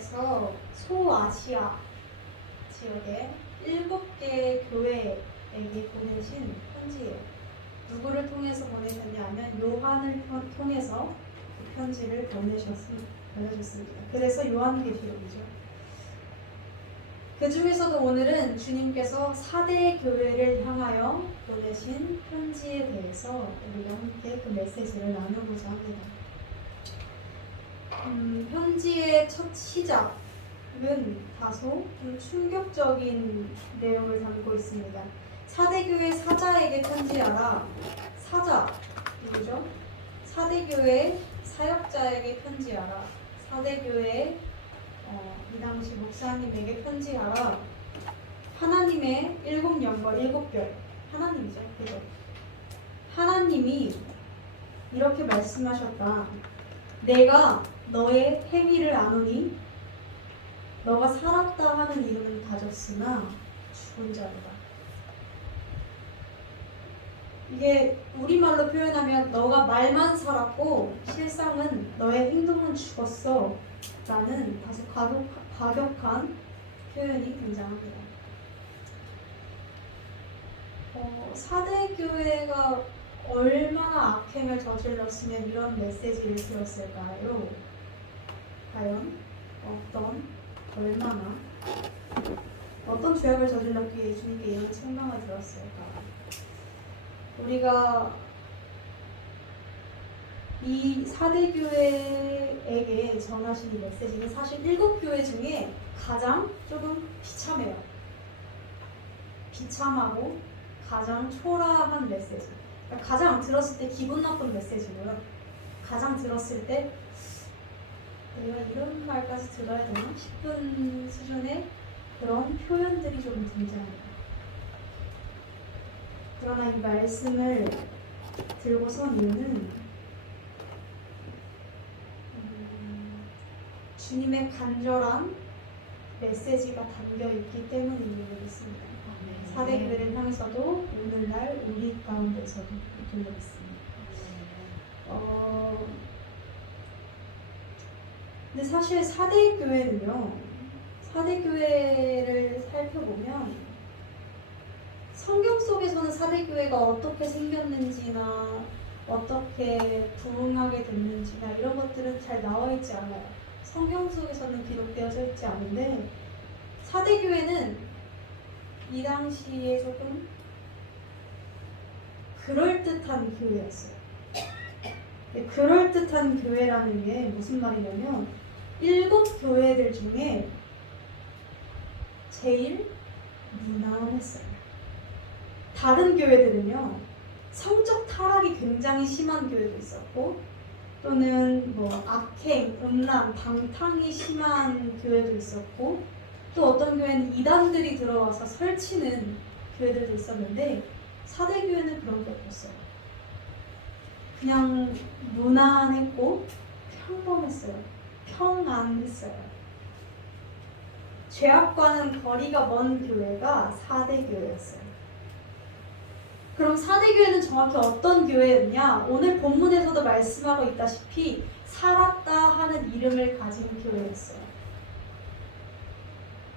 주님께서 소아시아 지역의 7개의 교회에게 보내신 편지예요. 누구를 통해서 보내셨냐면 요한을 통해서 그 편지를 보내셨습니다. 그래서 요한계시록이죠. 그 중에서도 오늘은 주님께서 4대 교회를 향하여 보내신 편지에 대해서 우리가 함께 그 메시지를 나누고자 합니다. 편지의 첫 시작은 다소 좀 충격적인 내용을 담고 있습니다. 4대 교회 사자에게 편지하라. 사자, 누구죠? 4대 교회 사역자에게 편지하라. 4대 교회 이 당시 목사님에게 편지하라. 하나님의 7영과 7별, 하나님이죠. 그죠? 하나님이 이렇게 말씀하셨다. 내가 너의 행위를 아노니 너가 살았다 하는 이름은 가졌으나 죽은 자로다. 이게 우리말로 표현하면 너가 말만 살았고 실상은 너의 행동은 죽었어 라는 다소 과격한 표현이 등장합니다. 4대 교회가 얼마나 악행을 저질렀으면 이런 메시지를 들었을까요? 과연 얼마나 어떤 죄악을 저질렀기에 주님께 이런 책망을 들었을까? 우리가 이 4대 교회에게 전하신 이 메시지는 사실 7교회 중에 가장 조금 비참해요. 비참하고 가장 초라한 메시지. 그러니까 가장 들었을 때 기분 나쁜 메시지고요. 가장 들었을 때 내가 이런 말까지 들어야 되나 싶은 수준의 그런 표현들이 좀 등장합니다. 그러나 이 말씀을 들고 선 이유는 주님의 간절한 메시지가 담겨있기 때문인 것 같습니다. 4대 교회를 향해서도 오늘날 우리 가운데서도 들려 있습니다. 근데 사실 4대 교회는요, 4대 교회를 살펴보면 성경 속에서는 4대 교회가 어떻게 생겼는지나 어떻게 부흥하게 됐는지나 이런 것들은 잘 나와 있지 않아요. 성경 속에서는 기록되어져 있지 않은데 4대 교회는 이 당시에 조금 그럴듯한 교회였어요. 그럴듯한 교회라는 게 무슨 말이냐면 7교회들 중에 제일 무난했어요. 다른 교회들은요, 성적 타락이 굉장히 심한 교회도 있었고 또는 악행, 음란, 방탕이 심한 교회도 있었고 또 어떤 교회는 이단들이 들어와서 설치는 교회들도 있었는데 4대 교회는 그런 게 없었어요. 그냥 무난했고 평범했어요. 평안했어요. 죄악과는 거리가 먼 교회가 4대 교회였어요. 그럼 4대 교회는 정확히 어떤 교회였냐? 오늘 본문에서도 말씀하고 있다시피 살았다 하는 이름을 가진 교회였어요.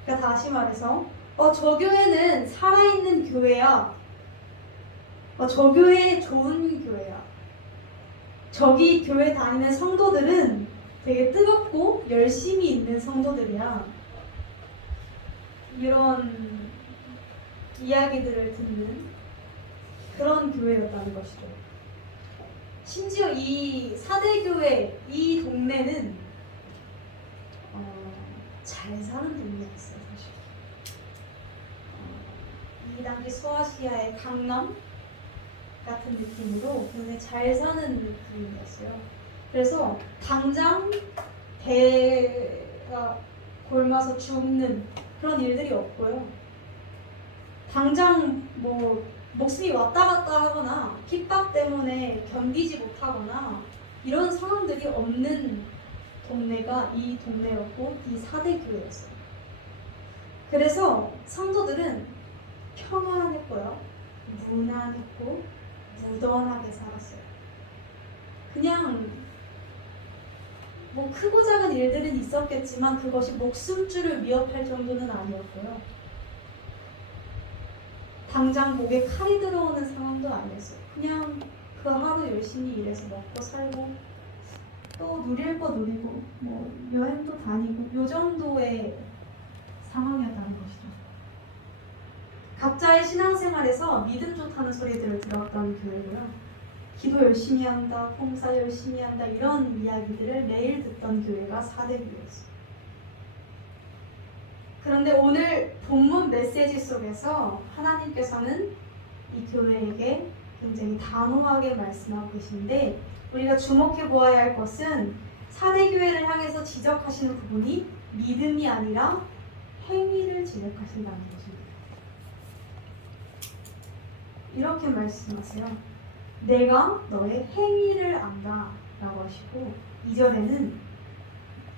그러니까 다시 말해서 저 교회는 살아있는 교회야. 저 교회 좋은 교회야. 저기 교회 다니는 성도들은 되게 뜨겁고 열심히 있는 성도들이야. 이런 이야기들을 듣는 그런 교회였다는 것이죠. 심지어 이 4대 교회, 이 동네는 잘 사는 동네였어요, 사실. 이 당시 소아시아의 강남 같은 느낌으로 굉장히 잘 사는 느낌이었어요. 그래서 당장 배가 골마서 죽는 그런 일들이 없고요. 당장 목숨이 왔다 갔다 하거나 핍박 때문에 견디지 못하거나 이런 상황들이 없는 동네가 이 동네였고 이 4대 교회였어요. 그래서 성도들은 평안했고요. 무난했고 무던하게 살았어요. 그냥 뭐 크고 작은 일들은 있었겠지만 그것이 목숨줄을 위협할 정도는 아니었고요. 당장 목에 칼이 들어오는 상황도 아니었어요. 그냥 그 하루 열심히 일해서 먹고 살고 또 누릴 거 누리고 뭐 여행도 다니고 요 정도의 상황이었다는 것이죠. 각자의 신앙생활에서 믿음 좋다는 소리들을 들었던 교회고요. 기도 열심히 한다, 봉사 열심히 한다 이런 이야기들을 매일 듣던 교회가 사대교회였어요. 그런데 오늘 본문 메시지 속에서 하나님께서는 이 교회에게 굉장히 단호하게 말씀하고 계신데 우리가 주목해 보아야 할 것은 사대교회를 향해서 지적하시는 부분이 믿음이 아니라 행위를 지적하신다는 것입니다. 이렇게 말씀하세요. 내가 너의 행위를 안다 라고 하시고 2절에는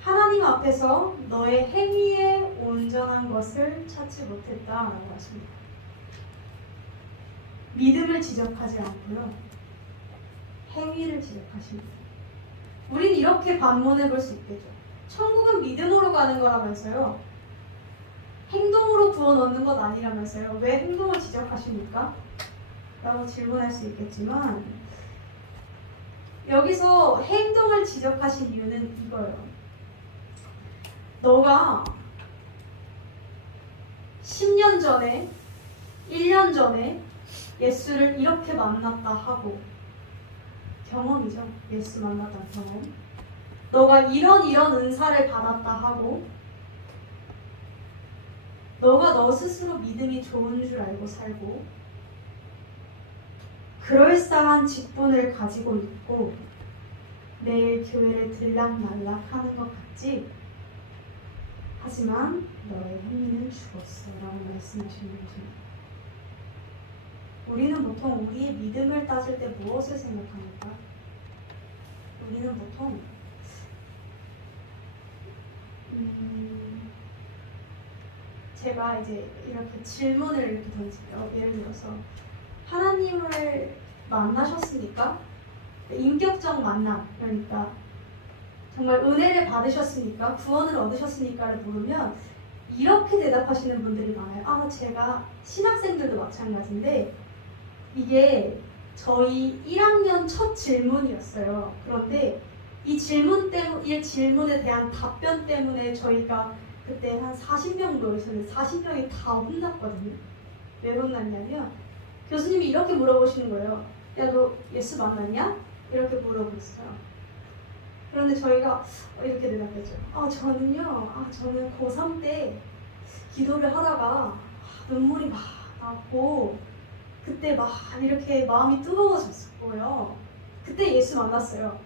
하나님 앞에서 너의 행위에 온전한 것을 찾지 못했다 라고 하십니다. 믿음을 지적하지 않고요. 행위를 지적하십니다. 우린 이렇게 반문해 볼 수 있겠죠. 천국은 믿음으로 가는 거라면서요. 행동으로 구원 얻는 것 아니라면서요. 왜 행동을 지적하십니까? 라고 질문할 수 있겠지만 여기서 행동을 지적하신 이유는 이거예요. 너가 10년 전에 1년 전에 예수를 이렇게 만났다 하고 경험이죠. 예수 만났다는 경험. 너가 이런 은사를 받았다 하고 너가 너 스스로 믿음이 좋은 줄 알고 살고 그럴싸한 직분을 가지고 있고 매일 교회를 들락날락 하는 것 같지? 하지만 너의 행위는 죽었어 라고 말씀하시는 것입니다. 우리는 보통 우리의 믿음을 따질 때 무엇을 생각합니까? 우리는 보통 제가 이제 이렇게 질문을 이렇게 던질게요. 예를 들어서 하나님을 만나셨습니까? 인격적 만남, 그러니까 정말 은혜를 받으셨습니까? 구원을 얻으셨습니까?를 물으면 이렇게 대답하시는 분들이 많아요. 아, 제가 신학생들도 마찬가지인데 이게 저희 1학년 첫 질문이었어요. 그런데 이 질문에 대한 답변 때문에 저희가 그때 한 40명 모였었는데 40명이 다 혼났거든요. 왜 혼났냐면 교수님이 이렇게 물어보시는 거예요. 야, 너 예수 만났냐? 이렇게 물어보셨어요. 그런데 저희가 이렇게 대답했죠. 저는 고3 때 기도를 하다가 눈물이 막 났고 그때 막 이렇게 마음이 뜨거워졌고요. 그때 예수 만났어요.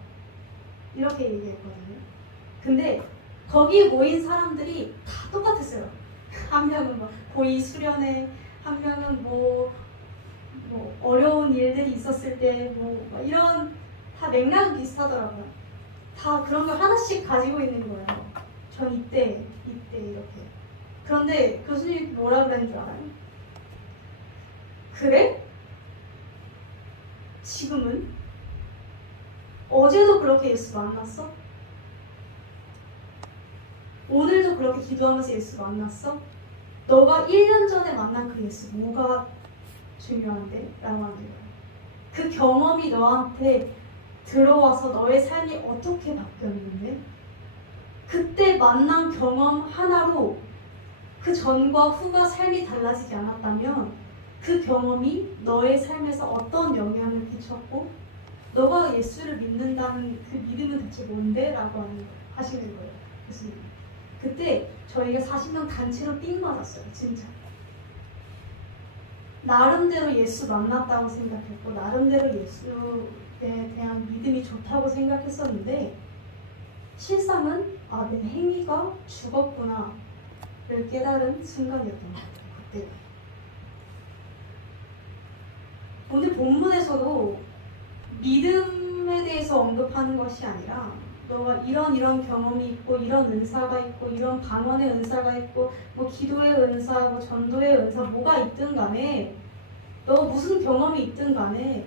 이렇게 얘기했거든요. 근데 거기에 모인 사람들이 다 똑같았어요. 한 명은 막 고2 수련회, 한 명은 뭐 어려운 일들이 있었을 때 뭐 이런 다 맥락은 비슷하더라고요. 다 그런 걸 하나씩 가지고 있는 거예요. 전 이때 이렇게. 그런데 교수님이 뭐라 그랬는 줄 알아요? 그래? 지금은? 어제도 그렇게 예수 만났어? 오늘도 그렇게 기도하면서 예수 만났어? 너가 1년 전에 만난 그 예수 뭐가 중요한데? 라고 하는 거예요. 그 경험이 너한테 들어와서 너의 삶이 어떻게 바뀌었는데? 그때 만난 경험 하나로 그 전과 후가 삶이 달라지지 않았다면 그 경험이 너의 삶에서 어떤 영향을 끼쳤고 너가 예수를 믿는다는 그 믿음은 대체 뭔데? 라고 하시는 거예요. 교수님. 그때 저희가 40명 단체로 삥 맞았어요. 진짜. 나름대로 예수 만났다고 생각했고 나름대로 예수에 대한 믿음이 좋다고 생각했었는데 실상은 내 행위가 죽었구나 를 깨달은 순간이었던 것 같아요. 그때. 오늘 본문에서도 믿음에 대해서 언급하는 것이 아니라 너가 이런 경험이 있고 이런 은사가 있고 이런 방언의 은사가 있고 뭐 기도의 은사, 뭐 전도의 은사 뭐가 있든 간에 너 무슨 경험이 있든 간에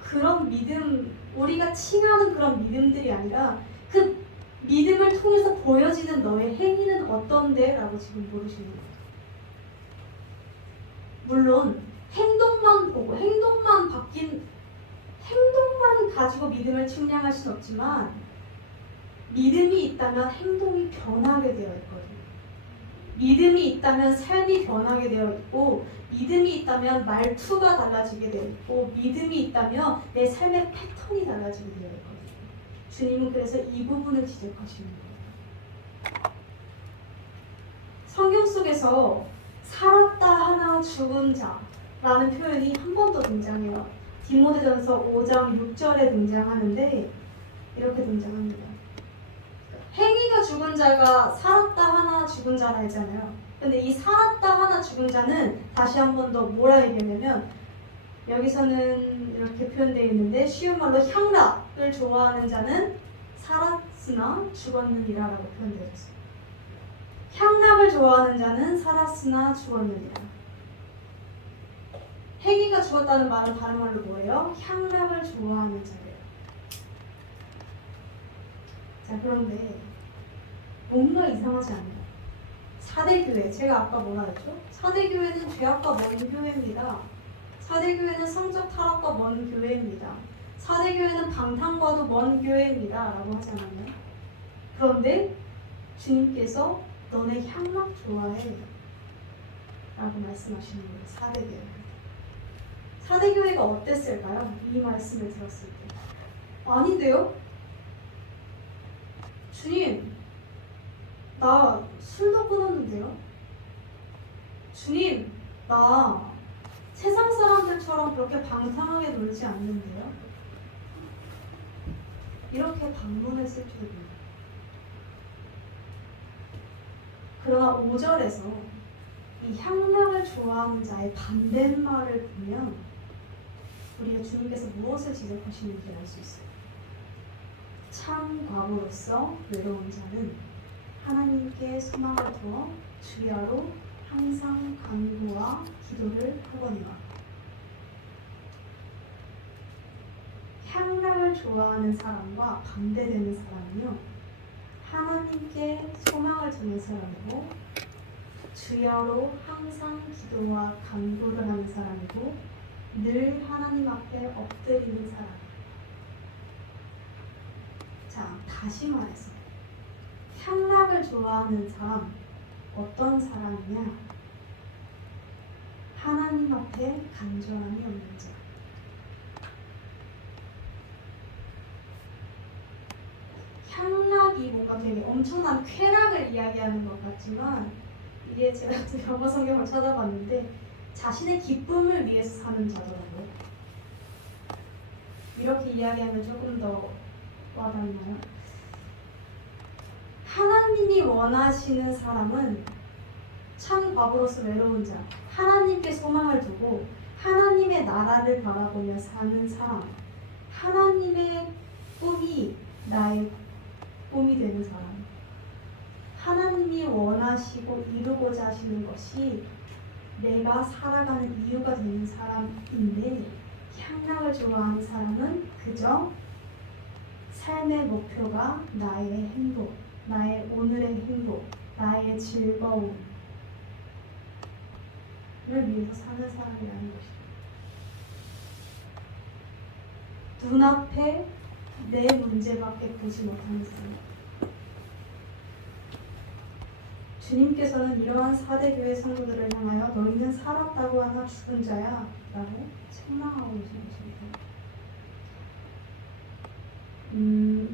그런 믿음 우리가 칭하는 그런 믿음들이 아니라 그 믿음을 통해서 보여지는 너의 행위는 어떤데? 라고 지금 물으시는 거예요. 물론 행동만 보고 행동만 가지고 믿음을 측량할 수는 없지만 믿음이 있다면 행동이 변하게 되어 있거든요. 믿음이 있다면 삶이 변하게 되어 있고 믿음이 있다면 말투가 달라지게 되어 있고 믿음이 있다면 내 삶의 패턴이 달라지게 되어 있거든요. 주님은 그래서 이 부분을 지적하시는 거예요. 성경 속에서 살았다 하나 죽은 자라는 표현이 한 번 더 등장해요. 디모데전서 5장 6절에 등장하는데 이렇게 등장합니다. 행위가 죽은 자가 살았다 하나 죽은 자라 했잖아요. 근데 이 살았다 하나 죽은 자는 다시 한 번 더 뭐라 얘기하냐면 여기서는 이렇게 표현되어 있는데 쉬운 말로 향락을 좋아하는 자는 살았으나 죽었느니라 라고 표현되어 있어요. 향락을 좋아하는 자는 살았으나 죽었느니라. 행위가 죽었다는 말은 다른 말로 뭐예요? 향락을 좋아하는 자예요. 자, 그런데 뭔가 이상하지 않나요? 4대 교회, 제가 아까 뭐라 했죠? 4대 교회는 죄악과 먼 교회입니다. 4대 교회는 성적 타락과 먼 교회입니다. 4대 교회는 방탕과도 먼 교회입니다. 라고 하지 않았나요? 그런데 주님께서 너네 향락 좋아해 라고 말씀하시는 거예요. 4대 교회. 4대 교회가 어땠을까요? 이 말씀을 들었을 때. 아닌데요? 주님, 나 술도 끊었는데요? 주님, 나 세상 사람들처럼 그렇게 방탕하게 놀지 않는데요? 이렇게 반문했을 줄입니다. 그러나 5절에서 이 향락을 좋아하는 자의 반대말을 보면 우리가 주님께서 무엇을 지적하시는지 알 수 있어요. 참 과부로서 외로운 자는 하나님께 소망을 두어 주야로 항상 간구와 기도를 하거니와. 향락을 좋아하는 사람과 반대되는 사람은요, 하나님께 소망을 두는 사람이고 주야로 항상 기도와 간구를 하는 사람이고 늘 하나님 앞에 엎드리는 사람. 자, 다시 말해서 향락을 좋아하는 사람, 어떤 사람이냐? 하나님 앞에 간절함이 없는 자. 향락이 뭔가 되게 엄청난 쾌락을 이야기하는 것 같지만 이게 제가 영어 성경을 찾아봤는데 자신의 기쁨을 위해서 사는 자더라고요. 이렇게 이야기하면 조금 더 와닿나요? 하나님이 원하시는 사람은 참 과부로서 외로운 자, 하나님께 소망을 두고 하나님의 나라를 바라보며 사는 사람, 하나님의 꿈이 나의 꿈이 되는 사람, 하나님이 원하시고 이루고자 하시는 것이 내가 살아가는 이유가 되는 사람인데, 향락을 좋아하는 사람은 그저 삶의 목표가 나의 행복, 나의 오늘의 행복, 나의 즐거움을 위해서 사는 사람이라는 것이죠. 눈앞에 내 문제밖에 보지 못하는 사람. 주님께서는 이러한 4대 교회 성도들을 향하여 너희는 살았다고 하나 죽은 자야 라고 책망하고 계신 것입니다.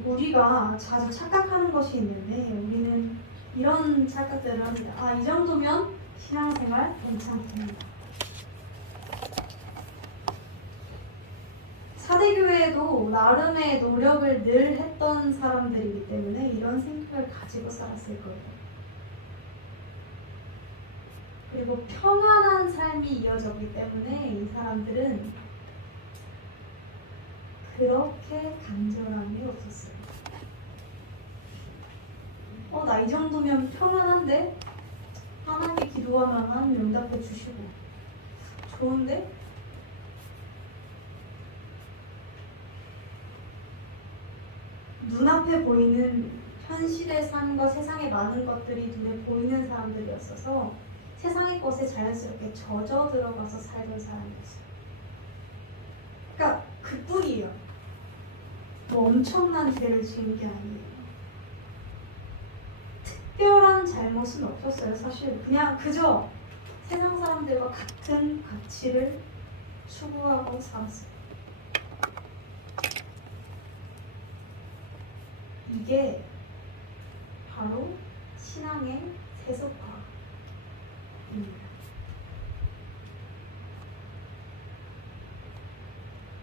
우리가 자주 착각하는 것이 있는데 우리는 이런 착각들을 합니다. 아, 이 정도면 신앙생활 괜찮습니다. 4대 교회에도 나름의 노력을 늘 했던 사람들이기 때문에 이런 생각을 가지고 살았을 거예요. 그리고 평안한 삶이 이어졌기 때문에 이 사람들은 그렇게 간절함이 없었어요. 나 이 정도면 평안한데? 하나님께 기도하면 하나님 응답해 주시고 좋은데? 눈앞에 보이는 현실의 삶과 세상의 많은 것들이 눈에 보이는 사람들이었어서 세상의 것에 자연스럽게 젖어 들어가서 살던 사람이었어요. 그러니까 그뿐이에요. 뭐 엄청난 죄를 지은 게 아니에요. 특별한 잘못은 없었어요. 사실 그냥 그저 세상 사람들과 같은 가치를 추구하고 살았어요. 이게 바로 신앙의 세속화입니다.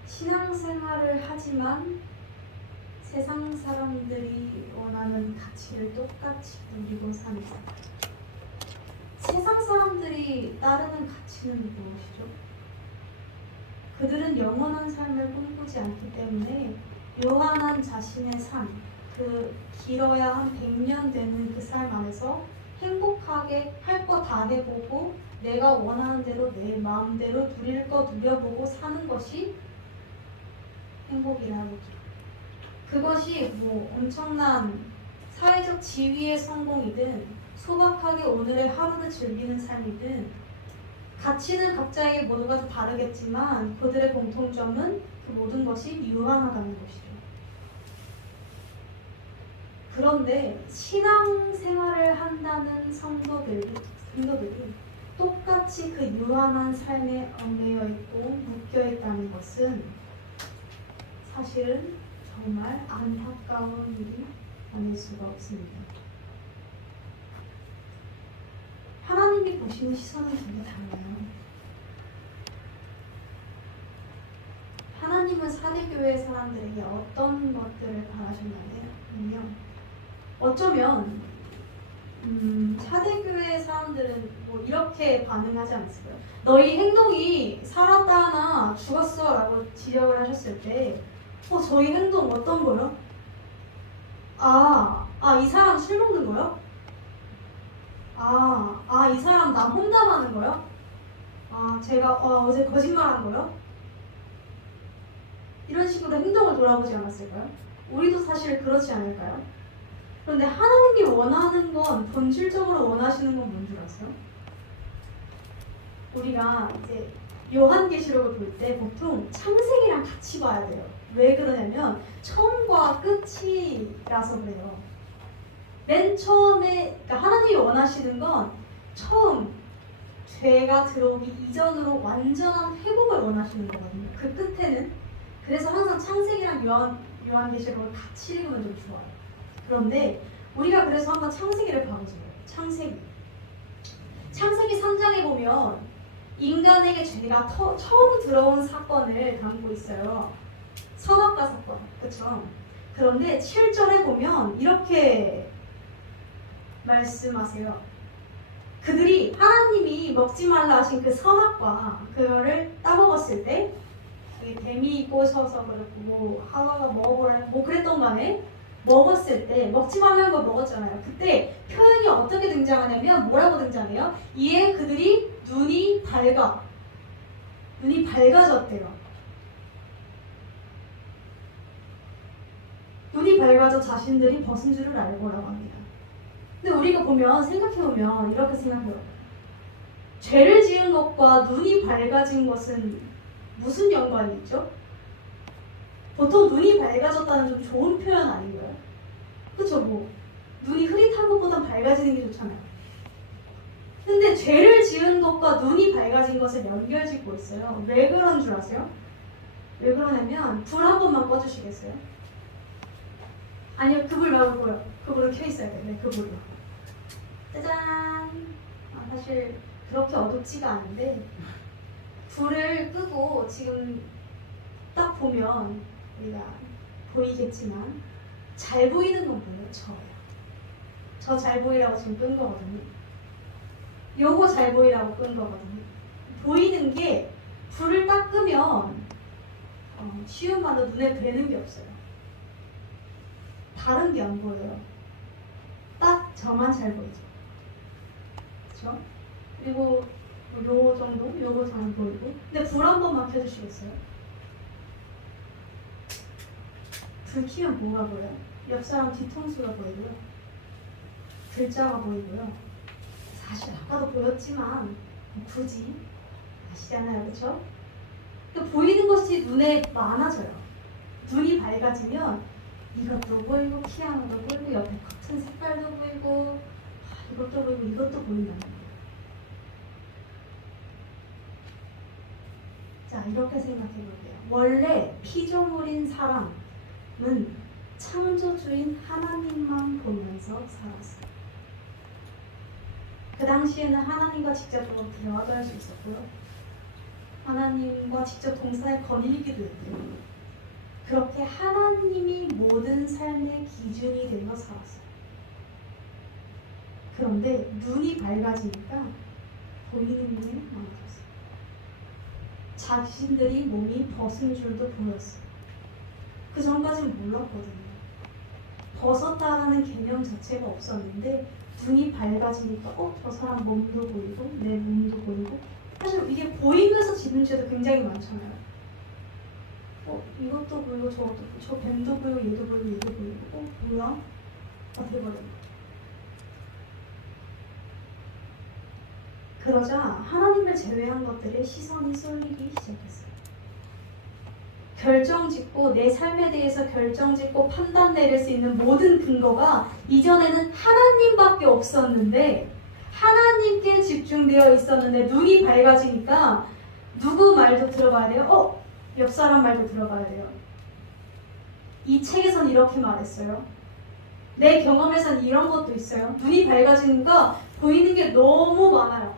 신앙생활을 하지만 세상 사람들이 원하는 가치를 똑같이 누리고 사는 사람. 세상 사람들이 따르는 가치는 무엇이죠? 그들은 영원한 삶을 꿈꾸지 않기 때문에 요한한 자신의 삶, 그 길어야 한 100년 되는 그 삶 안에서 행복하게 할 거 다 해보고 내가 원하는 대로 내 마음대로 누릴 거 누려보고 사는 것이 행복이라고 하죠. 그것이 뭐 엄청난 사회적 지위의 성공이든 소박하게 오늘의 하루를 즐기는 삶이든 가치는 각자에게 모두가 다 다르겠지만 그들의 공통점은 그 모든 것이 유한하다는 것이죠. 그런데 신앙생활을 한다는 성도들이 똑같이 그 유한한 삶에 얽매여 있고 묶여 있다는 것은 사실은 정말 안타까운 일이 아닐 수가 없습니다. 하나님이 보시는 시선은 전혀 달라요. 하나님은 사대교회 사람들에게 어떤 것들을 바라셨냐면요. 어쩌면 사대교회 사람들은 뭐 이렇게 반응하지 않았을까요? 너희 행동이 살았다나 죽었어 라고 지적을 하셨을 때 저희 행동 어떤 거요? 이 사람 술 먹는 거요? 이 사람 남 험담하는 거요? 제가 어제 거짓말한 거요? 이런 식으로 행동을 돌아보지 않았을까요? 우리도 사실 그렇지 않을까요? 그런데 하나님이 원하는 건, 본질적으로 원하시는 건 뭔 줄 아세요? 우리가 이제 요한계시록을 볼 때 보통 창세기랑 같이 봐야 돼요. 왜 그러냐면 처음과 끝이라서 그래요. 맨 처음에 그러니까 하나님이 원하시는 건 처음 죄가 들어오기 이전으로 완전한 회복을 원하시는 거거든요. 그 끝에는 그래서 항상 창세기랑 요한계시록을 같이 읽으면 좀 좋아요. 그런데 우리가 그래서 한번 창세기를 봐보세요. 창세기 3장에 보면 인간에게 죄가 처음 들어온 사건을 담고 있어요. 선악과 사건, 그렇죠? 그런데 7절에 보면 이렇게 말씀하세요. 그들이 하나님이 먹지 말라 하신 그 선악과 그거를 따먹었을 때 뱀이 꼬셔서 그렇고 뭐 하와가 먹어보라 뭐 그랬던 간에 먹었을 때 먹지 말라는 걸 먹었잖아요. 그때 표현이 어떻게 등장하냐면 뭐라고 등장해요? 이에 그들이 눈이 밝아졌대요. 눈이 밝아져 자신들이 벗은 줄을 알고라고 합니다. 근데 우리가 생각해보면 이렇게 생각해요. 죄를 지은 것과 눈이 밝아진 것은 무슨 연관이 있죠? 보통 눈이 밝아졌다는 좀 좋은 표현 아닌가요? 그쵸? 뭐 눈이 흐릿한 것보단 밝아지는 게 좋잖아요. 근데 죄를 지은 것과 눈이 밝아진 것을 연결짓고 있어요. 왜 그런 줄 아세요? 왜 그러냐면 불 한 번만 꺼주시겠어요? 아니요, 그 불 말고요. 그 불은 켜 있어야 돼요. 네, 그 불이요. 짜잔! 사실 그렇게 어둡지가 않은데 불을 끄고 지금 딱 보면 우리가 보이겠지만 잘 보이는 건 뭐예요? 저예요. 저 잘 보이라고 지금 끈 거거든요. 요거 잘 보이라고 끈 거거든요. 보이는 게 불을 딱 끄면 쉬운 말로 눈에 뵈는 게 없어요. 다른 게 안 보여요. 딱 저만 잘 보이죠. 그렇죠? 그리고 요 정도? 요거 잘 보이고. 근데 불 한 번만 켜주시겠어요? 불 켜면 뭐가 보여요? 옆 사람 뒤통수가 보이고요. 글자가 보이고요. 사실 아까도 보였지만 굳이 아시잖아요, 그렇죠? 그러니까 보이는 것이 눈에 많아져요. 눈이 밝아지면 이것도 보이고 피아노도 보이고 옆에 커튼 색깔도 보이고 이것도 보이고 이것도 보인다는 거예요. 자, 이렇게 생각해 볼게요. 원래 피조물인 사람은 창조주인 하나님만 보면서 살았어요. 그 당시에는 하나님과 직접적으로 대화도 할 수 있었고요. 하나님과 직접 동산에 거닐기도 했고요. 그렇게 하나님이 모든 삶의 기준이 되어 살았어요. 그런데 눈이 밝아지니까 보이는 눈이 많아졌어요. 자신들이 몸이 벗은 줄도 보였어요. 그 전까지는 몰랐거든요. 벗었다라는 개념 자체가 없었는데 눈이 밝아지니까 저 사람 몸도 보이고 내 몸도 보이고 사실 이게 보이면서 지는 죄도 굉장히 많잖아요. 이것도 보이고 저것도 보이고 저 뱀도 보이고 얘도 보이고 얘도 보이고 뭐야? 돼버려요. 그러자 하나님을 제외한 것들의 시선이 쏠리기 시작했어요. 결정짓고 내 삶에 대해서 결정짓고 판단 내릴 수 있는 모든 근거가 이전에는 하나님밖에 없었는데 하나님께 집중되어 있었는데 눈이 밝아지니까 누구 말도 들어봐야 돼요? 옆 사람 말도 들어봐야 돼요. 이 책에선 이렇게 말했어요. 내 경험에선 이런 것도 있어요. 눈이 밝아지니까 보이는 게 너무 많아요.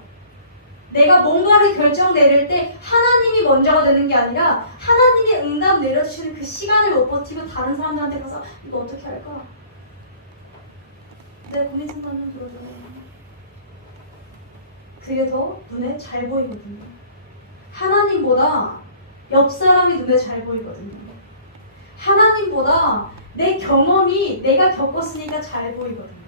내가 뭔가를 결정 내릴 때 하나님이 먼저가 되는 게 아니라 하나님이 응답 내려주시는 그 시간을 못 버티고 다른 사람들한테 가서 이거 어떻게 할까? 내 고민 상담 좀 들어줘요. 그게 더 눈에 잘 보이거든요. 하나님보다 옆 사람이 눈에 잘 보이거든요. 하나님보다 내 경험이 내가 겪었으니까 잘 보이거든요.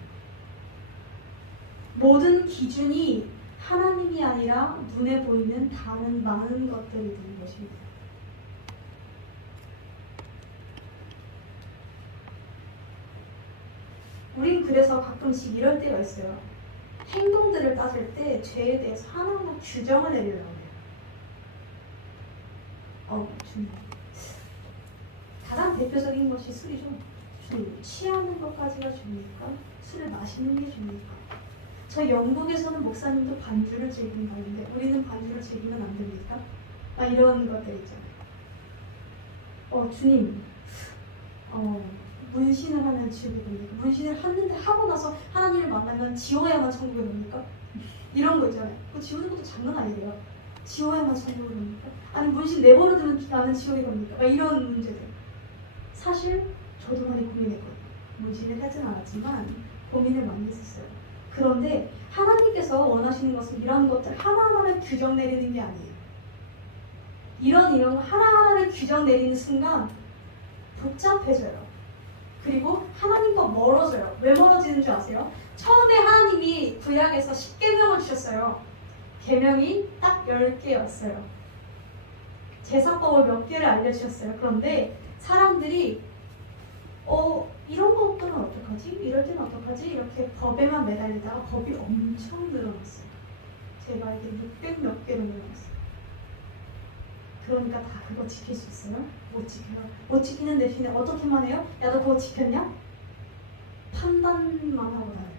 모든 기준이 하나님이 아니라 눈에 보이는 다른 많은 것들이 되는 것입니다. 우린 그래서 가끔씩 이럴 때가 있어요. 행동들을 따질 때 죄에 대해서 하나하나 규정을 내리려고 해요. 주님. 가장 대표적인 것이 술이죠. 주님, 취하는 것까지가 죄입니까? 술을 마시는 게 죄입니까? 저 영국에서는 목사님도 반주를 즐긴다는데 우리는 반주를 즐기면 안 됩니까? 이런 것들 있잖아요. 주님, 문신을 하면 지옥에 갑니까? 문신을 하고 나서 하나님을 만나면 지워야만 천국에 갑니까? 이런 거 있잖아요. 그거 지우는 것도 장난 아니에요. 지워야만 천국에 갑니까? 아니 문신 내버려두면 나는 지옥에 갑니까? 이런 문제들. 사실 저도 많이 고민했거든요. 문신을 하진 않았지만 고민을 많이 했었어요. 그런데 하나님께서 원하시는 것은 이런 것들 하나하나를 규정 내리는 게 아니에요. 이런 하나하나를 규정 내리는 순간 복잡해져요. 그리고 하나님과 멀어져요. 왜 멀어지는 줄 아세요? 처음에 하나님이 구약에서 10계명을 주셨어요. 계명이 딱 10개였어요. 제사법을 몇 개를 알려주셨어요. 그런데 사람들이 이런 것들은 어떡하지? 이럴 때는 어떡하지? 이렇게 법에만 매달리다가 법이 엄청 늘어났어요. 제가 이게 600 몇 개로 늘어났어요. 그러니까 다 그거 지킬 수 있어요? 못 지켜요. 못 지키는 대신에 어떻게만 해요? 야, 너 그거 지켰냐? 판단만 하고 다녀요.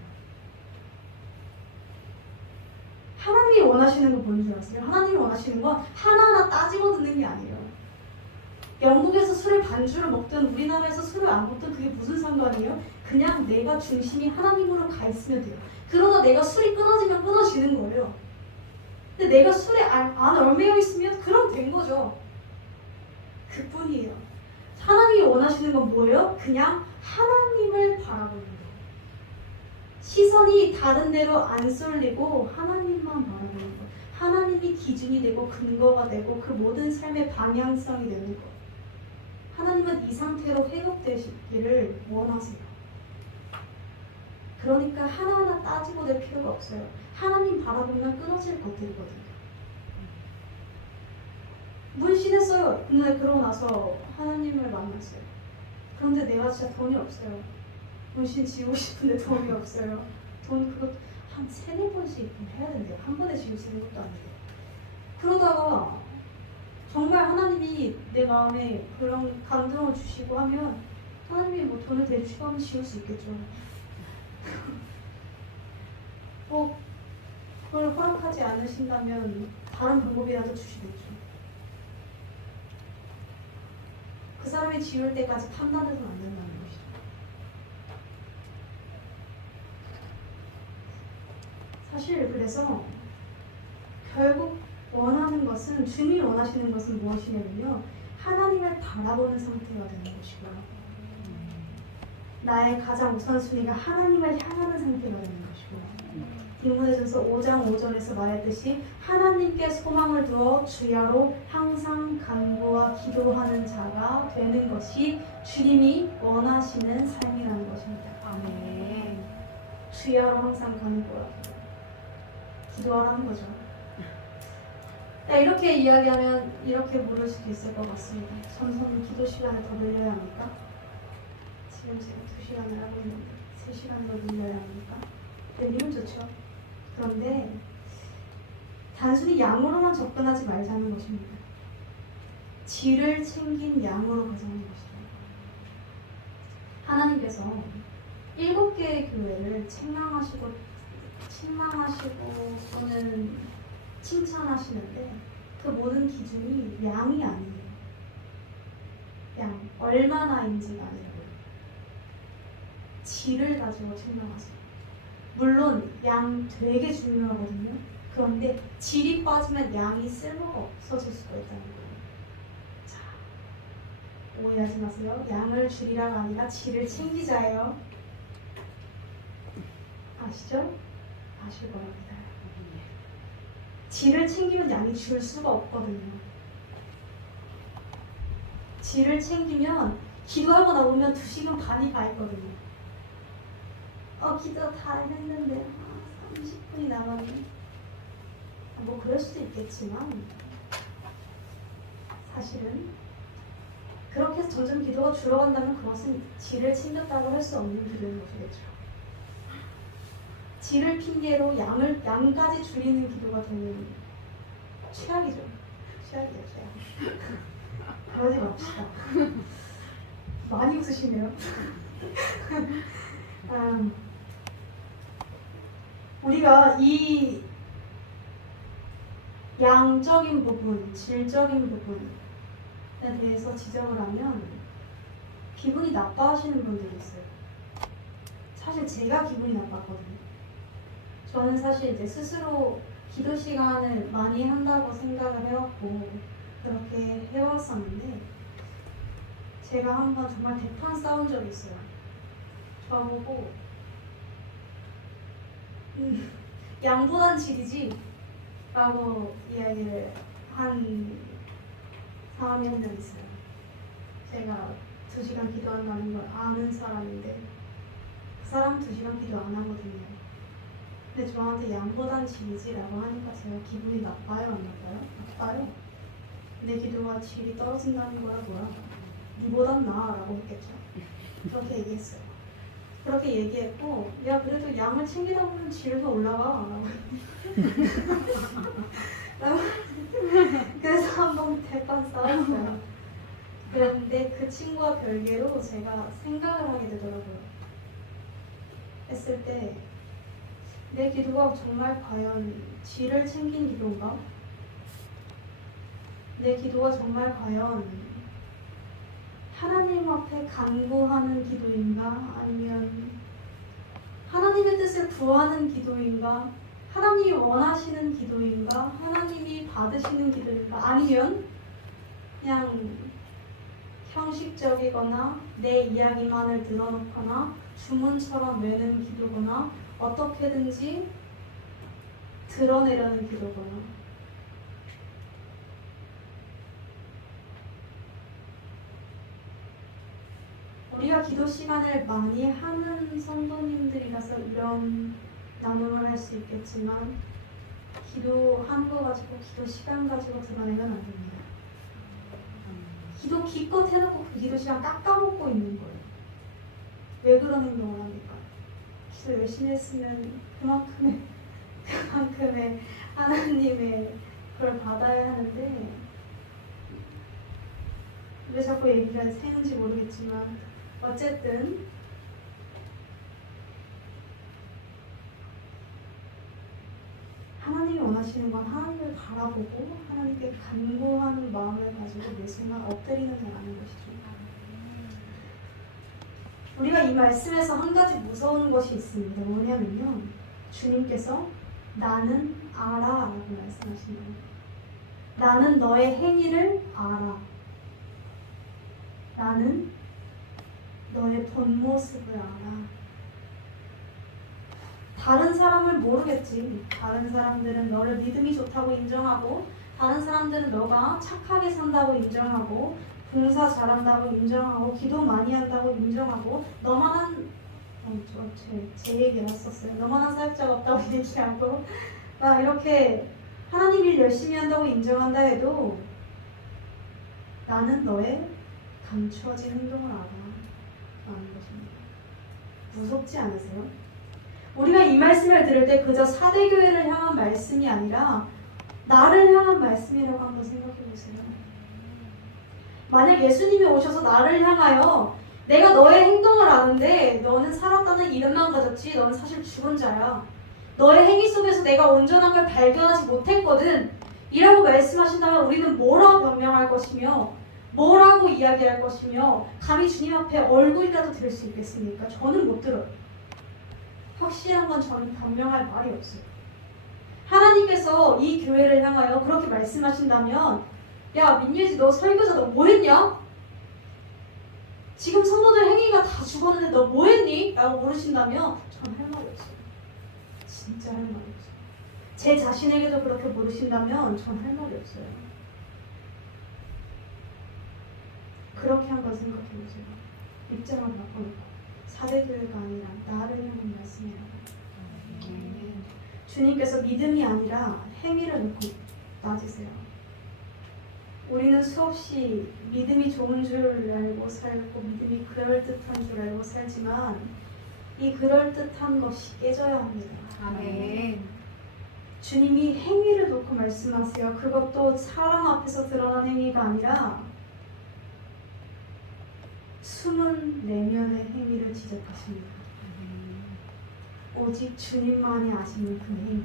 하나님이 원하시는 건 뭔지 아세요? 하나님이 원하시는 건 하나하나 따지고 듣는 게 아니에요. 영국에서 술을 반주를 먹든 우리나라에서 술을 안 먹든 그게 무슨 상관이에요? 그냥 내가 중심이 하나님으로 가 있으면 돼요. 그러다 내가 술이 끊어지면 끊어지는 거예요. 근데 내가 술에 안 얽매여 있으면 그럼 된 거죠. 그뿐이에요. 하나님이 원하시는 건 뭐예요? 그냥 하나님을 바라보는 거예요. 시선이 다른 데로 안 쏠리고 하나님만 바라보는 거예요. 하나님이 기준이 되고 근거가 되고 그 모든 삶의 방향성이 되는 거예요. 하나님은 이 상태로 회복되시기를 원하세요. 그러니까 하나하나 따지고 될 필요가 없어요. 하나님 바라보면 끊어질 것들이거든요. 문신했어요. 근데 그러고 나서 하나님을 만났어요. 그런데 내가 진짜 돈이 없어요. 문신 지우고 싶은데 돈이 없어요. 돈 그거 한 3-4번씩 해야 된대요. 한 번에 지울 수 있는 것도 아닌데. 그러다가 정말 하나님이 내 마음에 그런 감동을 주시고 하면 하나님이 뭐 돈을 대주시고 하면 지울 수 있겠죠. 뭐 그걸 허락하지 않으신다면 다른 방법이라도 주시겠죠. 그 사람이 지울 때까지 판단해서는 안 된다는 것이죠. 사실 그래서 결국 원하는 것은, 주님이 원하시는 것은 무엇이냐면요, 하나님을 바라보는 상태가 되는 것이고요, 나의 가장 우선순위가 하나님을 향하는 상태가 되는 것이고요, 디모데전서 5장 5절에서 말했듯이 하나님께 소망을 두어 주야로 항상 간구와 기도하는 자가 되는 것이 주님이 원하시는 삶이라는 것입니다. 아멘. 주야로 항상 간구와 기도하라는 거죠. 이렇게 이야기하면 이렇게 물을 수도 있을 것 같습니다. 선생님 기도 시간을 더 늘려야 합니까? 지금 제가 2시간을 하고 있는데 3시간으로 늘려야 합니까? 늘리면 좋죠. 그런데 단순히 양으로만 접근하지 말자는 것입니다. 질을 챙긴 양으로 가자는 것이죠. 하나님께서 7개의 교회를 책망하시고 또는 칭찬하시는데 그 모든 기준이 양이 아니에요. 양, 얼마나인지가 아니고 질을 가지고 책망하세요. 물론 양 되게 중요하거든요. 그런데 질이 빠지면 양이 쓸모가 없어질 수가 있다는 거예요. 자, 오해하지 마세요. 양을 줄이라가 아니라 질을 챙기자예요. 아시죠? 아실 겁니다. 질을 챙기면 양이 줄 수가 없거든요. 질을 챙기면 기도하고 나오면 2시간 반이 가 있거든요. 기도 다 했는데 30분이 남았네. 뭐 그럴 수도 있겠지만 사실은 그렇게 해서 점점 기도가 줄어간다면 그것은 질을 챙겼다고 할 수 없는 기도인 것이겠죠. 질을 핑계로 양까지 줄이는 기도가 되는 최악이죠. 최악이에요, 최악. 그러지 맙시다. 많이 웃으시네요. 우리가 이 양적인 부분, 질적인 부분에 대해서 지적을 하면 기분이 나빠하시는 분들이 있어요. 사실 제가 기분이 나빴거든요. 저는 사실 이제 스스로 기도 시간을 많이 한다고 생각을 해왔고 그렇게 해왔었는데 제가 한번 정말 대판 싸운 적이 있어요. 저보고 양보단 질이지 라고 이야기를 한 사람이 한 명 있어요. 제가 2시간 기도한다는 걸 아는 사람인데 그 사람 2시간 기도 안 하거든요. 근데 저한테 양보단 질이지 라고 하니까 제가 기분이 나빠요? 안 나빠요? 나빠요. 내 기도가 질이 떨어진다는 거야 뭐야? 니보단 나아 라고 했겠죠. 그렇게 얘기했어요. 그렇게 얘기했고 야 그래도 양을 챙기다 보면 질도 올라가 라고 그래서 한번 대판 싸웠어요. 그런데 그 친구와 별개로 제가 생각을 하게 되더라고요. 했을 때 내 기도가 정말 과연 질을 챙긴 기도인가? 내 기도가 정말 과연 하나님 앞에 간구하는 기도인가? 아니면 하나님의 뜻을 구하는 기도인가? 하나님이 원하시는 기도인가? 하나님이 받으시는 기도인가? 아니면 그냥 형식적이거나 내 이야기만을 늘어놓거나 주문처럼 외는 기도거나 어떻게든지 드러내려는 기도거나 우리가 기도 시간을 많이 하는 성도님들이라서 이런 나눔을 할 수 있겠지만 기도한 거 가지고 기도 시간 가지고 드러내면 안 됩니다. 기도 기껏 해놓고 그 기도 시간 깎아먹고 있는 거예요. 왜 그런 행동을 합니까? 기도 열심히 했으면 그만큼의 하나님의 그걸 받아야 하는데 왜 자꾸 얘기가 새는지 모르겠지만 어쨌든 하나님이 원하시는 건 하나님을 바라보고 하나님께 간구하는 마음을 가지고 매 순간 엎드리는 자라는 것이죠. 우리가 이 말씀에서 한 가지 무서운 것이 있습니다. 뭐냐면요, 주님께서 나는 알아 라고 말씀하신 거예요. 나는 너의 행위를 알아. 나는 너의 본 모습을 알아. 다른 사람을 모르겠지. 다른 사람들은 너를 믿음이 좋다고 인정하고, 다른 사람들은 너가 착하게 산다고 인정하고, 봉사 잘한다고 인정하고, 기도 많이 한다고 인정하고, 너만한 제 얘기를 했었어요. 너만한 사역자가 없다고 얘기하고 막 이렇게 하나님 일 열심히 한다고 인정한다 해도 나는 너의 감추어진 행동을 알아 라는 것입니다. 무섭지 않으세요? 우리가 이 말씀을 들을 때 그저 사대교회를 향한 말씀이 아니라 나를 향한 말씀이라고 한번 생각해 보세요. 만약 예수님이 오셔서 나를 향하여 내가 너의 행동을 아는데 너는 살았다는 이름만 가졌지 너는 사실 죽은 자야. 너의 행위 속에서 내가 온전한 걸 발견하지 못했거든. 이라고 말씀하신다면 우리는 뭐라고 변명할 것이며 뭐라고 이야기할 것이며 감히 주님 앞에 얼굴이라도 들을 수 있겠습니까? 저는 못 들어요. 확실한 건 저는 변명할 말이 없어요. 하나님께서 이 교회를 향하여 그렇게 말씀하신다면 야 민예지 너 설교자 너 뭐했냐? 지금 성도들 행위가 다 죽었는데 너 뭐했니? 라고 물으신다면 저는 할 말이 없어요. 진짜 할 말이 없어요. 제 자신에게도 그렇게 물으신다면 저는 할 말이 없어요. 그렇게 한번 생각해 보세요. 입장을 바꿔놓고 사대교회가 아니라 나를 향한 말씀이라고. 주님께서 믿음이 아니라 행위를 놓고 따지세요. 우리는 수없이 믿음이 좋은 줄 알고 살고 믿음이 그럴듯한 줄 알고 살지만 이 그럴듯한 것이 깨져야 합니다. 아멘. 주님이 행위를 놓고 말씀하세요. 그것도 사람 앞에서 드러난 행위가 아니라 숨은 내면의 행위를 지적하십니다. 오직 주님만이 아시는 그 행위.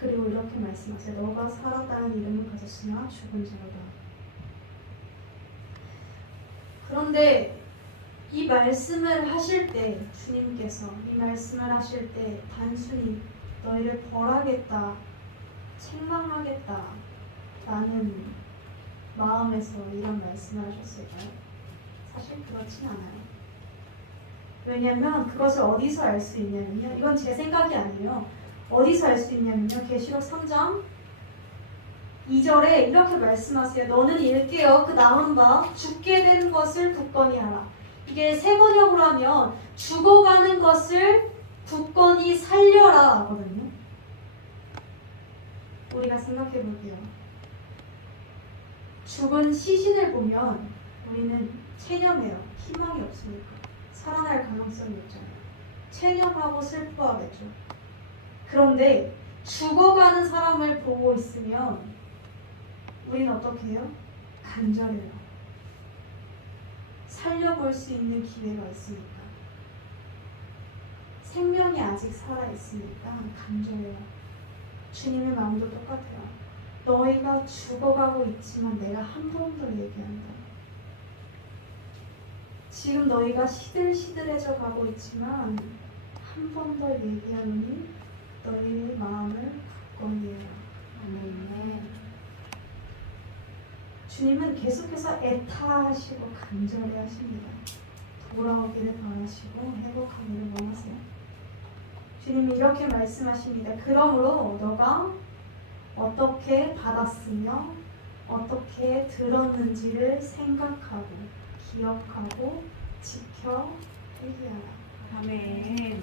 그리고 이렇게 말씀하세요. 너가 살았다는 이름을 가졌으나 죽은 자로다. 그런데 이 말씀을 하실 때 주님께서 이 말씀을 하실 때 단순히 너희를 벌하겠다, 책망하겠다 라는 마음에서 이런 말씀을 하셨을까요? 사실 그렇진 않아요. 왜냐하면 그것을 어디서 알 수 있냐면요. 이건 제 생각이 아니에요. 어디서 알 수 있냐면요. 계시록 3장 2절에 이렇게 말씀하세요. 너는 일깨어 그 남은 바 죽게 된 것을 굳건히 하라. 이게 새 번역으로 하면 죽어가는 것을 굳건히 살려라 하거든요. 우리가 생각해 볼게요. 죽은 시신을 보면 우리는 체념해요. 희망이 없으니까. 살아날 가능성이 없잖아요. 체념하고 슬퍼하겠죠. 그런데 죽어가는 사람을 보고 있으면 우리는 어떻게 해요? 간절해요. 살려볼 수 있는 기회가 있으니까. 생명이 아직 살아있으니까 간절해요. 주님의 마음도 똑같아요. 너희가 죽어가고 있지만 내가 한 번 더 얘기한다. 지금 너희가 시들시들해져 가고 있지만 한 번 더 얘기하노니 너희의 마음을 굳건히 해라. 아멘. 주님은 계속해서 애타하시고 간절히 하십니다. 돌아오기를 바라시고 회복하기를 원하세요. 주님은 이렇게 말씀하십니다. 그러므로 너가 어떻게 받았으며 어떻게 들었는지를 생각하고 기억하고 지켜 회개하라. 아멘.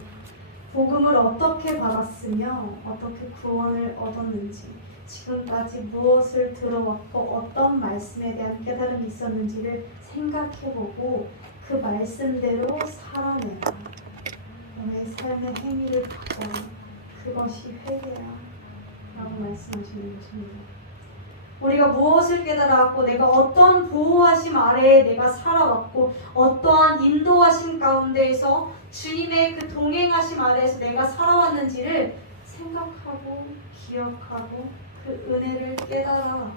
복음을 어떻게 받았으며 어떻게 구원을 얻었는지, 지금까지 무엇을 들어왔고 어떤 말씀에 대한 깨달음이 있었는지를 생각해보고 그 말씀대로 살아내라. 너의 삶의 행위를 바꿔라. 그것이 회개야 라고 말씀하시는 것입니다. 우리가 무엇을 깨달아왔고 내가 어떤 보호하심 아래에 내가 살아왔고 어떠한 인도하심 가운데에서 주님의 그 동행하심 아래에서 내가 살아왔는지를 생각하고 기억하고 그 은혜를 깨달아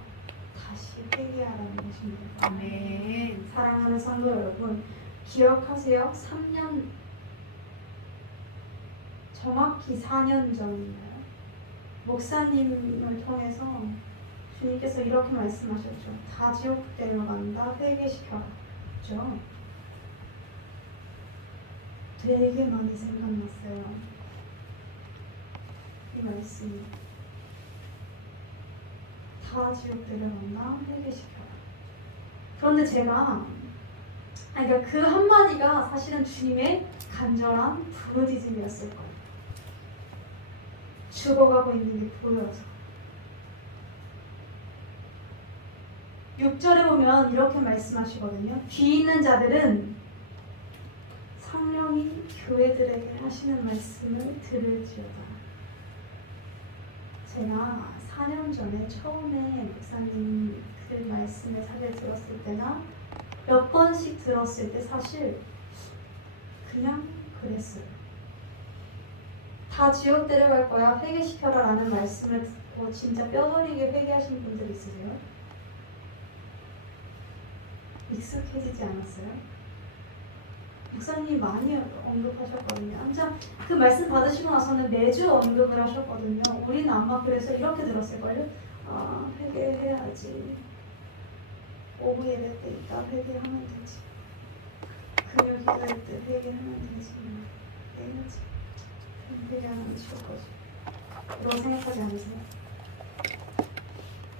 다시 회개하라는 것입니다. 아멘. 사랑하는 성도 여러분, 기억하세요. 3년, 정확히 4년 전인가요? 목사님을 통해서 주님께서 이렇게 말씀하셨죠. 다 지옥 데려간다. 회개시켜라. 그렇죠? 되게 많이 생각났어요. 이 말씀이. 다 지옥 데려간다. 회개시켜라. 그런데 제가 그러니까 그 한마디가 사실은 주님의 간절한 부르짖음이었을 거예요. 죽어가고 있는 게 보여서. 6절에 보면 이렇게 말씀하시거든요. 귀 있는 자들은 성령이 교회들에게 하시는 말씀을 들을지어다. 제가 4년 전에 처음에 목사님 그 말씀을 사실 들었을 때나 몇 번씩 들었을 때 사실 그냥 그랬어요. 다 지옥 데려갈 거야. 회개시켜라 라는 말씀을 듣고 진짜 뼈저리게 회개하신 분들 있으세요? 익숙해지지 않았어요? 목사님이 많이 언급하셨거든요. 한참 그 말씀 받으시고 나서는 매주 언급을 하셨거든요. 우리는 아마 그래서 이렇게 들었을걸요. 아, 회개해야지. 오후 예배 때 이따 회개하면 되지. 금요 기도할 때 회개하면 되지. 해야지. 회개하면 쉬울 거지. 이런 생각하지 않으세요?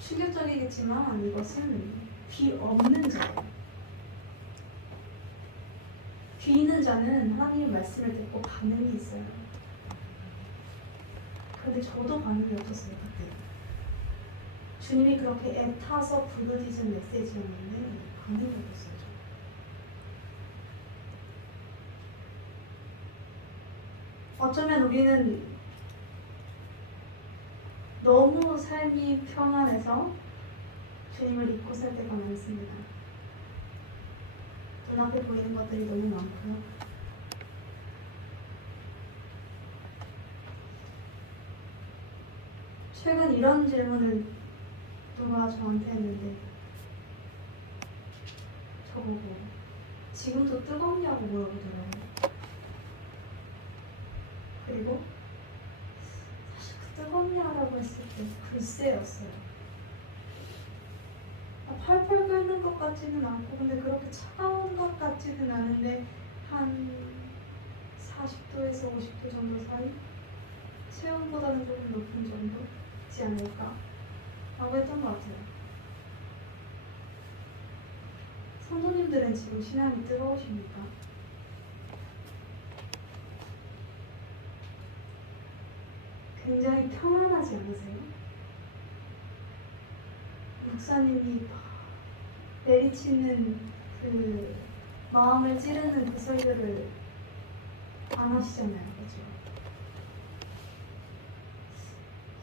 충격적이겠지만 이것은 귀 없는 자예요. 귀 있는 자는 하나님의 말씀을 듣고 반응이 있어요. 그런데 저도 반응이 없었어요. 그때. 주님이 그렇게 애타서 부르짖은 메시지였는데 반응이 없었어요. 어쩌면 우리는 너무 삶이 평안해서 주님을 잊고 살 때가 많습니다. 눈앞에 보이는 것들이 너무 많고요. 최근 이런 질문을 누가 저한테 했는데 저보고 지금도 뜨겁냐고 물어보더라고요. 그리고 사실 그 뜨겁냐라고 했을 때 글쎄였어요. 팔팔 끓는 것 같지는 않고 근데 그렇게 차가운 것 같지는 않은데 한 40도에서 50도 정도 사이? 체온보다는 조금 높은 정도지 않을까? 라고 했던 것 같아요. 성도님들은 지금 신앙이 뜨거우십니까? 굉장히 평안하지 않으세요? 목사님이 내리치는 그 마음을 찌르는 그 설교를 안 하시잖아요. 그죠?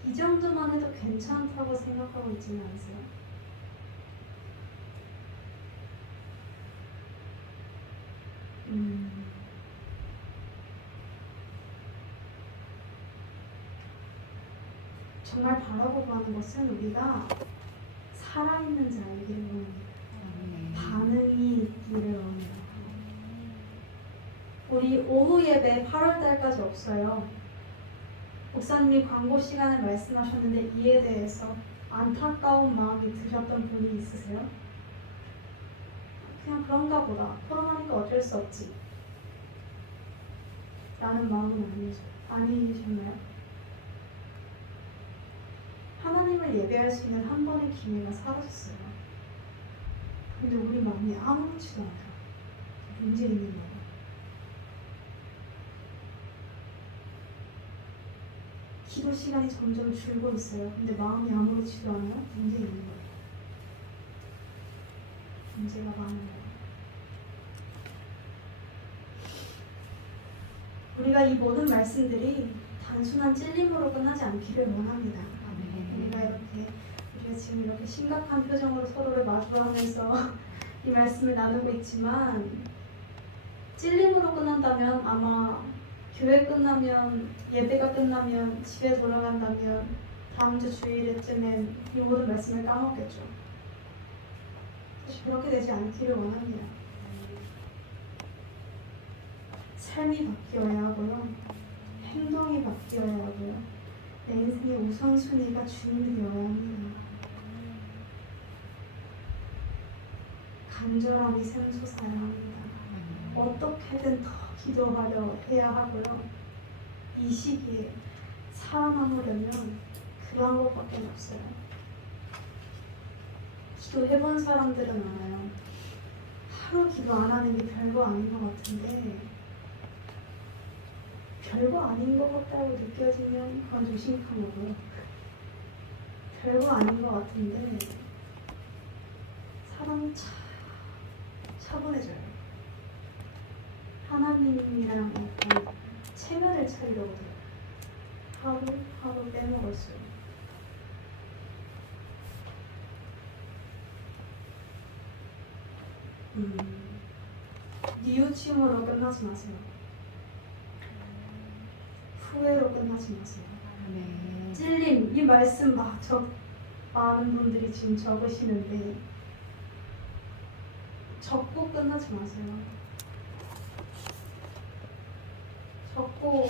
이 정도만 해도 괜찮다고 생각하고 있지는 않으세요? 정말 바라보고 하는 것은 우리가 살아있는 자이기를 원합니다. 반응이 있기를 원합니다. 우리 오후 예배 8월달까지 없어요. 목사님이 광고 시간에 말씀하셨는데 이에 대해서 안타까운 마음이 드셨던 분이 있으세요? 그냥 그런가 보다. 코로나니까 어쩔 수 없지. 라는 마음은 아니셨나요? 하나님을 예배할 수 있는 한 번의 기회가 사라졌어요. 근데 우리 마음이 아무렇지도 않아요. 문제 있는 거예요. 기도 시간이 점점 줄고 있어요. 근데 마음이 아무렇지도 않아요? 문제 있는 거예요. 문제가 많은 거예요. 우리가 이 모든 말씀들이 단순한 찔림으로 끝나지 않기를 원합니다. 우리가 지금 이렇게 심각한 표정으로 서로를 마주하면서 이 말씀을 나누고 있지만 찔림으로 끝난다면 아마 교회 끝나면, 예배가 끝나면, 집에 돌아간다면 다음 주 주일쯤엔 이 모든 말씀을 까먹겠죠. 사실 그렇게 되지 않기를 원합니다. 삶이 바뀌어야 하고요. 행동이 바뀌어야 하고요. 내 인생의 우선순위가 주님이 되어야 합니다. 간절함이 샘솟아야 합니다. 어떻게든 더 기도하려 해야 하고요. 이 시기에 살아남으려면 그 방법밖에 없어요. 기도해본 사람들은 알아요. 하루 기도 안 하는 게 별거 아닌 것 같은데 별거 아닌 것 같다고 느껴지면 그건 좀 심각한 거고요. 별거 아닌 것 같은데 사람이 차분해져요. 하나님이랑 약간 체면을 차리려고 해요. 하루 빼먹었어요. 뉘우침으로 끝나지 마세요. 후회로 끝나지 마세요. 네. 찔림, 이 말씀 많은 분들이 지금 적으시는데 적고 끝나지 마세요. 적고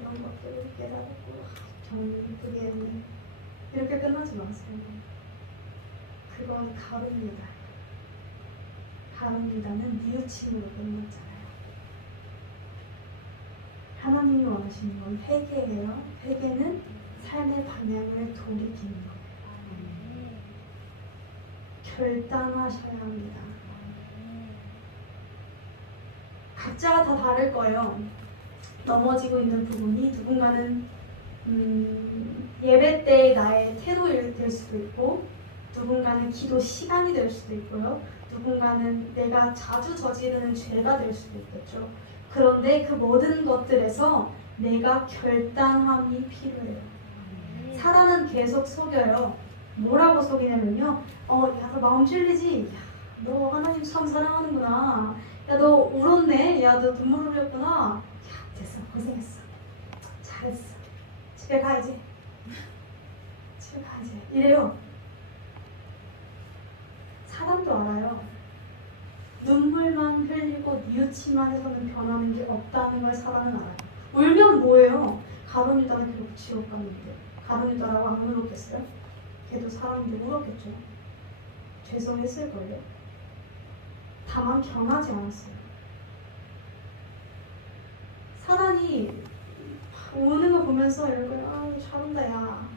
이런 것들을 깨달았고 정말 이쁘게 했네 이렇게 끝나지 마세요. 그건 가릅니다. 가릅니다는 뉘우침으로 끝났잖아요. 하나님이 원하시는 건 회개예요. 회개는 삶의 방향을 돌이키는 거예요. 결단하셔야 합니다. 각자가 다 다를 거예요. 넘어지고 있는 부분이 누군가는 예배 때 나의 태도일 될 수도 있고, 누군가는 기도 시간이 될 수도 있고요. 누군가는 내가 자주 저지르는 죄가 될 수도 있겠죠. 그런데 그 모든 것들에서 내가 결단함이 필요해요. 사단은 계속 속여요. 뭐라고 속이냐면요. 야, 너 마음 찔리지? 야, 너 하나님 참 사랑하는구나. 야, 너 울었네? 야, 너 눈물 흘렸구나. 야, 됐어. 고생했어. 잘했어. 집에 가야지. 집에 가야지. 이래요. 사단도 알아요. 눈물만 흘리고 뉘우치만 해서는 변하는 게 없다는 걸 사단은 알아요. 울면 뭐예요? 가룟 유다는 결국 지옥 갔는데 가룟 유다라고 안 울었겠어요? 걔도 사람인데 울었겠죠. 죄송했을걸요. 다만 변하지 않았어요. 사단이 우는 거 보면서 이러고 잘한다 야.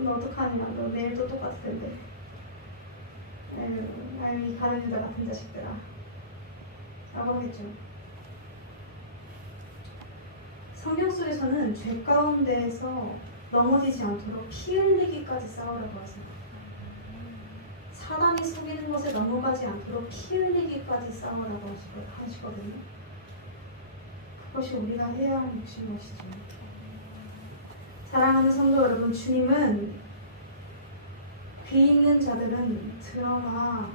너 어떡하냐. 너 내일도 똑같을 텐데. 아유 이 가룟 유다 같은 자식들아. 라고 하겠죠. 성경 속에서는 죄 가운데에서 넘어지지 않도록 피 흘리기까지 싸우려고 하세요. 사단이 속이는 것에 넘어가지 않도록 피 흘리기까지 싸우라고 하시거든요. 그것이 우리가 해야 하는 몫인 것이죠. 사랑하는 성도 여러분, 주님은 귀 있는 자들은 들어라.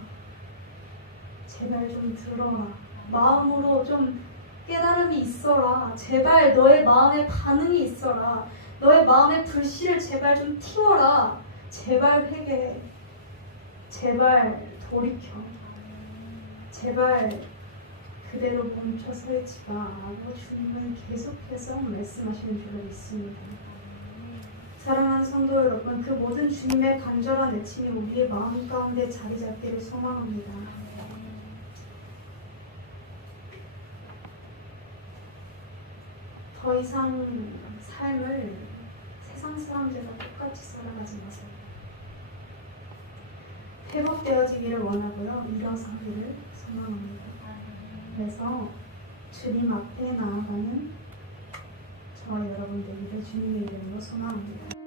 제발 좀 들어라. 마음으로 좀 깨달음이 있어라. 제발 너의 마음에 반응이 있어라. 너의 마음의 불씨를 제발 좀 틔워라. 제발 회개해. 제발 돌이켜. 제발 그대로 멈춰 서 있지 마라고 주님은 계속해서 말씀하시는 줄로 믿습니다. 사랑하는 성도 여러분, 그 모든 주님의 간절한 애침이 우리의 마음 가운데 자리 잡기를 소망합니다. 더 이상 삶을 세상 사람들과 똑같이 살아가지 마세요. 회복되어지기를 원하고요. 일어서기를 소망합니다. 그래서 주님 앞에 나아가는 저와 여러분들에게 주님의 이름으로 선언합니다.